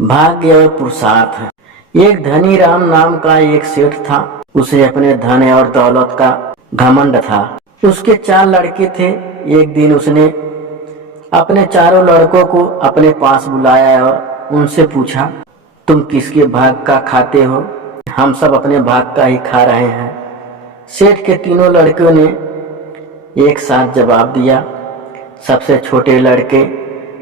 भाग्य और पुरुषार्थ। एक धनी राम नाम का एक सेठ था। उसे अपने धन और दौलत का घमंड था। उसके 4 लड़के थे। एक दिन उसने अपने चारों लड़कों को अपने पास बुलाया और उनसे पूछा, तुम किसके भाग का खाते हो? हम सब अपने भाग का ही खा रहे हैं। सेठ के तीनों लड़कों ने एक साथ जवाब दिया। सबसे छोटे लड़के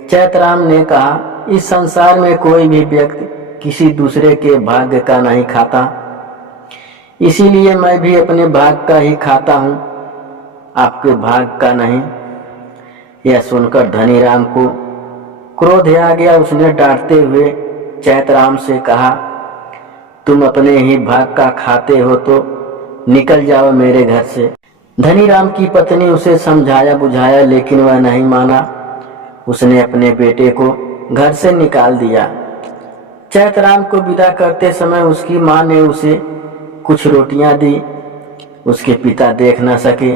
चैतराम ने कहा, इस संसार में कोई भी व्यक्ति किसी दूसरे के भाग्य का नहीं खाता, इसीलिए मैं भी अपने भाग का ही खाता हूँ, आपके भाग का नहीं। यह सुनकर धनीराम को क्रोध आ गया। उसने डांटते हुए चैतराम से कहा, तुम अपने ही भाग का खाते हो तो निकल जाओ मेरे घर से। धनीराम की पत्नी उसे समझाया बुझाया लेकिन वह नहीं माना। उसने अपने बेटे को घर से निकाल दिया। चैतराम को विदा करते समय उसकी माँ ने उसे कुछ रोटियां दी। उसके पिता देख न सके,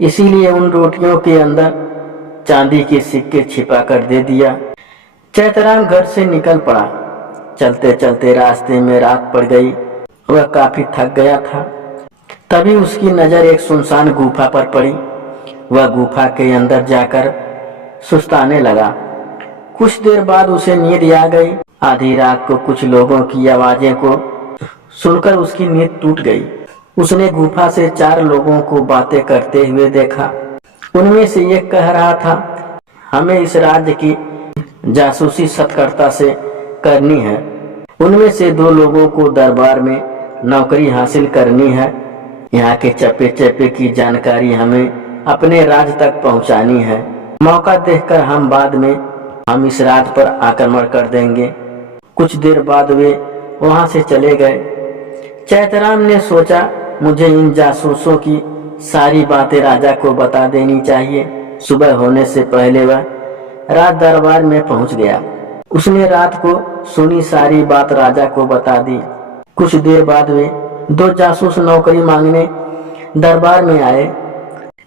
इसीलिए उन रोटियों के अंदर चांदी के सिक्के छिपा कर दे दिया। चैतराम घर से निकल पड़ा। चलते चलते रास्ते में रात पड़ गई। वह काफी थक गया था। तभी उसकी नजर एक सुनसान गुफा पर पड़ी। वह गुफा के अंदर जाकर सुस्ताने लगा। कुछ देर बाद उसे नींद आ गई। आधी रात को कुछ लोगों की आवाजें को सुनकर उसकी नींद टूट गई। उसने गुफा से 4 लोगों को बातें करते हुए देखा। उनमें से एक कह रहा था, हमें इस राज्य की जासूसी सतर्कता से करनी है। उनमें से 2 लोगों को दरबार में नौकरी हासिल करनी है। यहाँ के चप्पे चप्पे की जानकारी हमें अपने राज तक पहुँचानी है। मौका देखकर हम इस राज पर आक्रमण कर देंगे। कुछ देर बाद वे वहां से चले गए। चैतराम ने सोचा, मुझे इन जासूसों की सारी बातें राजा को बता देनी चाहिए। सुबह होने से पहले वह राज दरबार में पहुंच गया। उसने रात को सुनी सारी बात राजा को बता दी। कुछ देर बाद वे 2 जासूस नौकरी मांगने दरबार में आए।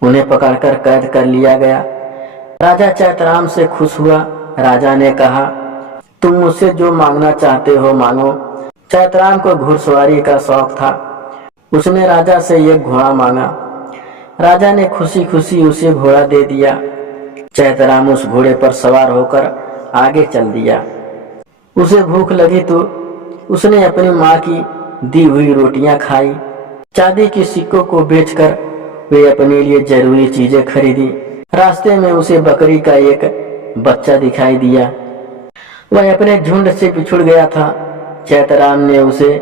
उन्हें पकड़कर कैद कर लिया गया। राजा चैतराम से खुश हुआ। राजा ने कहा, तुम मुझसे जो मांगना चाहते हो मांगो। चैतराम को घुड़सवारी का शौक था। उसने राजा से एक घोड़ा मांगा। राजा ने खुशी खुशी उसे घोड़ा दे दिया। चैतराम उस घोड़े पर सवार होकर आगे चल दिया। उसे भूख लगी तो उसने अपनी माँ की दी हुई रोटियां खाई। चांदी के सिक्कों को बेचकर वे अपने लिए जरूरी चीजें खरीदी। रास्ते में उसे बकरी का एक बच्चा दिखाई दिया। वह अपने झुंड से बिछुड़ गया था। चैतराम ने उसे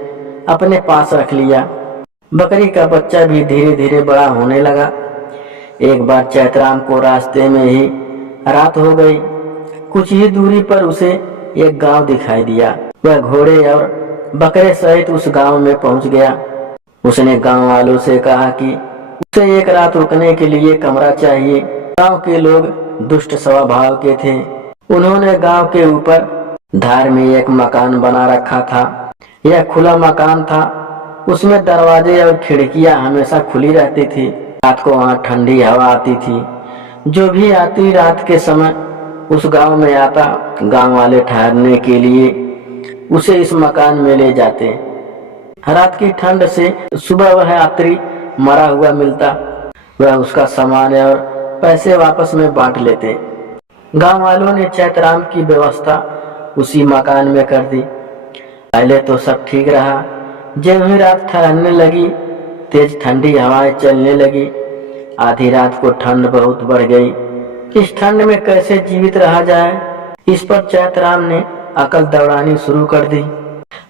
अपने पास रख लिया। बकरी का बच्चा भी धीरे धीरे बड़ा होने लगा। एक बार चैतराम को रास्ते में ही रात हो गई। कुछ ही दूरी पर उसे एक गांव दिखाई दिया। वह घोड़े और बकरे सहित उस गांव में पहुंच गया। उसने गांव वालों से कहा कि उसे एक रात रुकने के लिए कमरा चाहिए। गांव के लोग दुष्ट स्वभाव के थे। उन्होंने गांव के ऊपर धार में एक मकान बना रखा था। यह खुला मकान था। उसमें दरवाजे और खिड़कियां हमेशा खुली रहती थी। रात को वहां ठंडी हवा आती थी। जो भी आती रात के समय उस गांव में आता, गांव वाले ठहरने के लिए उसे इस मकान में ले जाते। रात की ठंड से सुबह वह यात्री मरा हुआ मिलता। वह उसका सामान और पैसे वापस में बांट लेते। गांव वालों ने चैतराम की व्यवस्था उसी मकान में कर दी। पहले तो सब ठीक रहा। जब ही रात ठहरने लगी, तेज ठंडी हवाएं चलने लगी। आधी रात को ठंड बहुत बढ़ गई। इस ठंड में कैसे जीवित रहा जाए, इस पर चैतराम ने अकल दौड़ानी शुरू कर दी।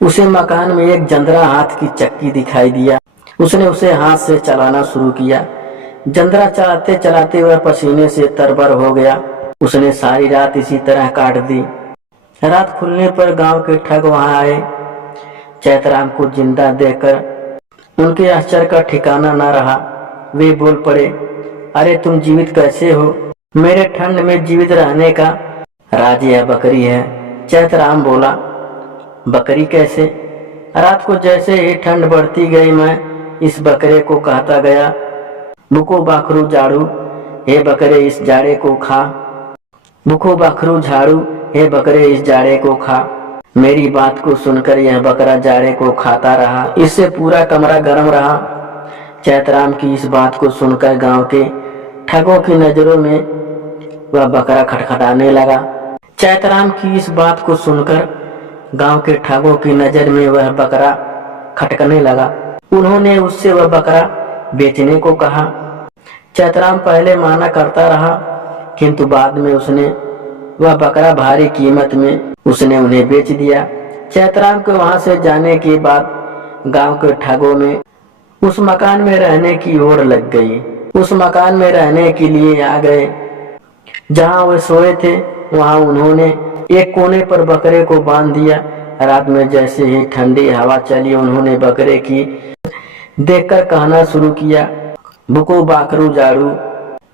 उसे मकान में एक जंदरा हाथ की चक्की दिखाई दिया। उसने उसे हाथ से चलाना शुरू किया। जंदरा चलाते चलाते वह पसीने से तरबर हो गया। उसने सारी रात इसी तरह काट दी। रात खुलने पर गांव के ठग वहां आए। चैतराम को जिंदा देखकर उनके आश्चर्य का ठिकाना न रहा। वे बोल पड़े, अरे तुम जीवित कैसे हो? मेरे ठंड में जीवित रहने का राज यह बकरी है। चैतराम बोला, बकरी कैसे? रात को जैसे ही ठंड बढ़ती गई, मैं इस बकरे को कहता गया, बुको बाखरू झाड़ू, हे बकरे इस जाड़े को खा। बुको बाखरू झाड़ू, हे बकरे इस जाड़े को खा। मेरी बात को सुनकर यह बकरा जाड़े को खाता रहा, इससे पूरा कमरा गर्म रहा। चैतराम की इस बात को सुनकर गांव के ठगों की नजरों में वह बकरा खटखटाने लगा। चैतराम की इस बात को सुनकर गांव के ठगों की नजर में वह बकरा खटकने लगा। उन्होंने उससे वह बकरा बेचने को कहा। चैतराम पहले माना करता रहा, किंतु बाद में उसने वह बकरा भारी कीमत में उसने उन्हें बेच दिया। चैतराम के वहां से जाने के बाद गांव के ठगों में उस मकान में रहने की होड़ लग गई। उस मकान में रहने के लिए आ गए। जहां वे सोए थे वहां उन्होंने एक कोने पर बकरे को बांध दिया। रात में जैसे ही ठंडी हवा चली, उन्होंने बकरे की देखकर कहना शुरू किया, बुको बाकरू जाड़ू।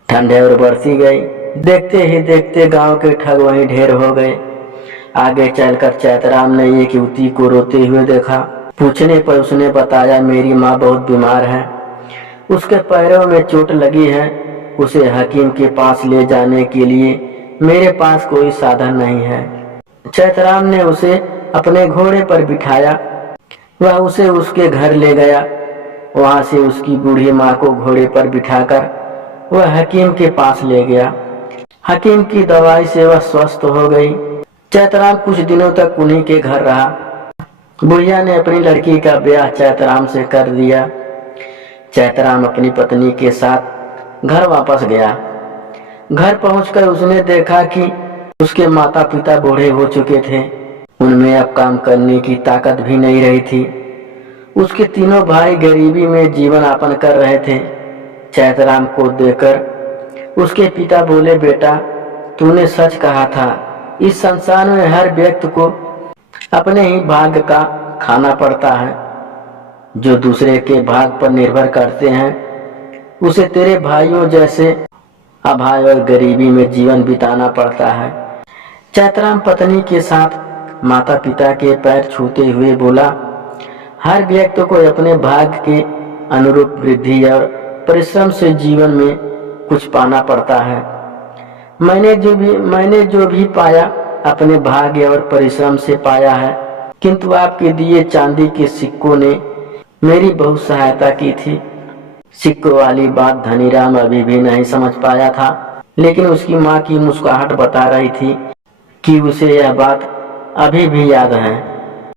ठंडे और बरसी गई। देखते ही देखते गांव के ठग वहीं ढेर हो गए। आगे चलकर चैतराम ने एक युवती को रोते हुए देखा। पूछने पर उसने बताया, मेरी माँ बहुत बीमार है, उसके पैरों में चोट लगी है, उसे हकीम के पास ले जाने के लिए मेरे पास कोई साधन नहीं है। चैतराम ने उसे अपने घोड़े पर बिठाया। वह उसे उसके घर ले गया। वहां से उसकी बूढ़ी माँ को घोड़े पर बिठाकर वह हकीम के पास ले गया। हकीम की दवाई से वह स्वस्थ हो गई। चैतराम कुछ दिनों तक उन्हीं के घर रहा। बुढ़िया ने अपनी लड़की का ब्याह चैतराम से कर दिया। चैतराम अपनी पत्नी के साथ घर वापस गया। घर पहुंचकर उसने देखा कि उसके माता पिता बूढ़े हो चुके थे। उनमें अब काम करने की ताकत भी नहीं रही थी। उसके तीनों भाई गरीबी में जीवन यापन कर रहे थे। चैतराम को देखकर उसके पिता बोले, बेटा तूने सच कहा था, इस संसार में हर व्यक्ति को अपने ही भाग्य का खाना पड़ता है। जो दूसरे के भाग्य पर निर्भर करते हैं उसे तेरे भाइयों जैसे अभाव और गरीबी में जीवन बिताना पड़ता है। चैतराम पत्नी के साथ माता पिता के पैर छूते हुए बोला, हर व्यक्ति को अपने भाग्य के अनुरूप वृद्धि और परिश्रम से जीवन में कुछ पाना पड़ता है। मैंने जो भी पाया अपने भाग्य और परिश्रम से पाया है, किंतु आपके दिए चांदी के सिक्कों ने मेरी बहुत सहायता की थी। सिक्कों वाली बात धनीराम अभी भी नहीं समझ पाया था, लेकिन उसकी माँ की मुस्कुराहट बता रही थी कि उसे यह बात अभी भी याद है।